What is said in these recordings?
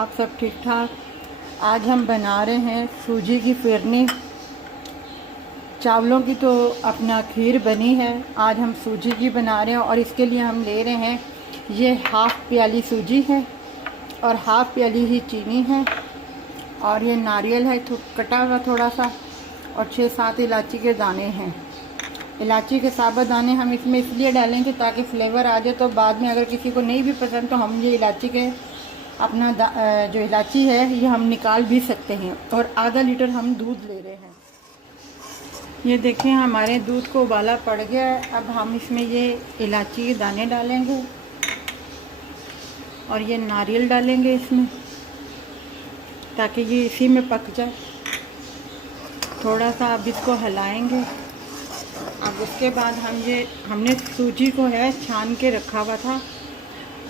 आप सब ठीक ठाक। आज हम बना रहे हैं सूजी की फिरनी। चावलों की तो अपना खीर बनी है, आज हम सूजी की बना रहे हैं। और इसके लिए हम ले रहे हैं, ये हाफ़ प्याली सूजी है और हाफ़ प्याली ही चीनी है, और ये नारियल है तो कटा हुआ थोड़ा सा, और 6-7 इलायची के दाने हैं। इलायची के साबुत दाने हम इसमें इसलिए डालेंगे ताकि फ्लेवर आ जाए, तो बाद में अगर किसी को नहीं भी पसंद तो हम ये इलायची के अपना जो इलायची है ये हम निकाल भी सकते हैं। और आधा लीटर हम दूध ले रहे हैं। ये देखें हमारे दूध को उबाला पड़ गया है। अब हम इसमें ये इलायची के दाने डालेंगे और ये नारियल डालेंगे इसमें, ताकि ये इसी में पक जाए। थोड़ा सा अब इसको हिलाएंगे। अब उसके बाद हमने सूजी को है छान के रखा हुआ था,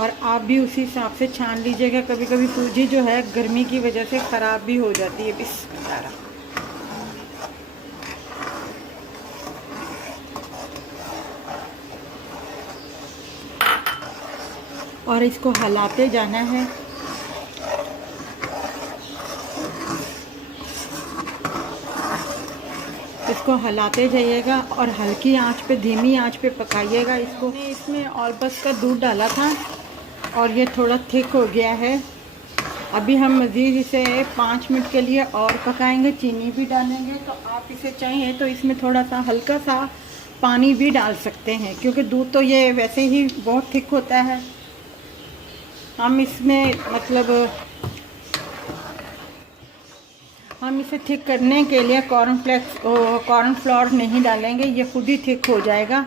और आप भी उसी हिसाब से छान लीजिएगा। कभी कभी सूजी जो है गर्मी की वजह से ख़राब भी हो जाती है। बिस्मिल्लाह। और इसको हिलाते जाना है। इसको हिलाते जाइएगा और हल्की आंच पे, धीमी आंच पे पकाइएगा इसको। इसमें ऑलबस का दूध डाला था और ये थोड़ा थिक हो गया है। अभी हम मज़ीद इसे 5 मिनट के लिए और पकाएंगे। चीनी भी डालेंगे, तो आप इसे चाहिए तो इसमें थोड़ा सा हल्का सा पानी भी डाल सकते हैं, क्योंकि दूध तो ये वैसे ही बहुत थिक होता है। हम इसमें हम इसे थिक करने के लिए कॉर्नफ्लोर नहीं डालेंगे, ये खुद ही थिक हो जाएगा।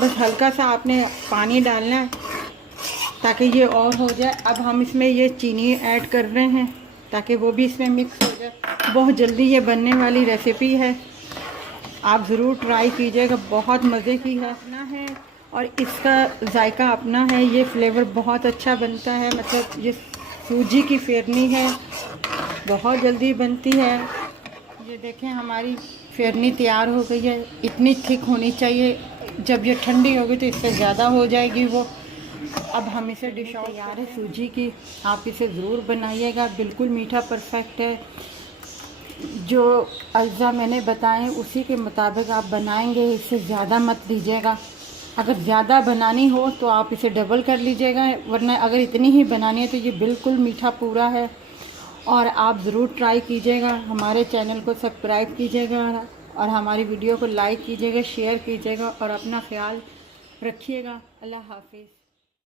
बस हल्का सा आपने पानी डालना है ताकि ये और हो जाए। अब हम इसमें ये चीनी ऐड कर रहे हैं ताकि वो भी इसमें मिक्स हो जाए। बहुत जल्दी ये बनने वाली रेसिपी है, आप ज़रूर ट्राई कीजिएगा। बहुत मज़े की है अपना है, और इसका जायका अपना है। ये फ्लेवर बहुत अच्छा बनता है। ये सूजी की फिरनी है, बहुत जल्दी बनती है। ये देखें हमारी फिरनी तैयार हो गई है। इतनी थिक होनी चाहिए, जब ये ठंडी होगी तो इससे ज़्यादा हो जाएगी वो। अब हम इसे डिश आउट तैयार है सूजी की। आप इसे ज़रूर बनाइएगा, बिल्कुल मीठा परफेक्ट है। जो अज्जा मैंने बताएं उसी के मुताबिक आप बनाएंगे, इससे ज़्यादा मत लीजिएगा। अगर ज़्यादा बनानी हो तो आप इसे डबल कर लीजिएगा, वरना अगर इतनी ही बनानी है तो ये बिल्कुल मीठा पूरा है। और आप ज़रूर ट्राई कीजिएगा। हमारे चैनल को सब्सक्राइब कीजिएगा और हमारी वीडियो को लाइक कीजिएगा, शेयर कीजिएगा, और अपना ख्याल रखिएगा। अल्लाह हाफिज़।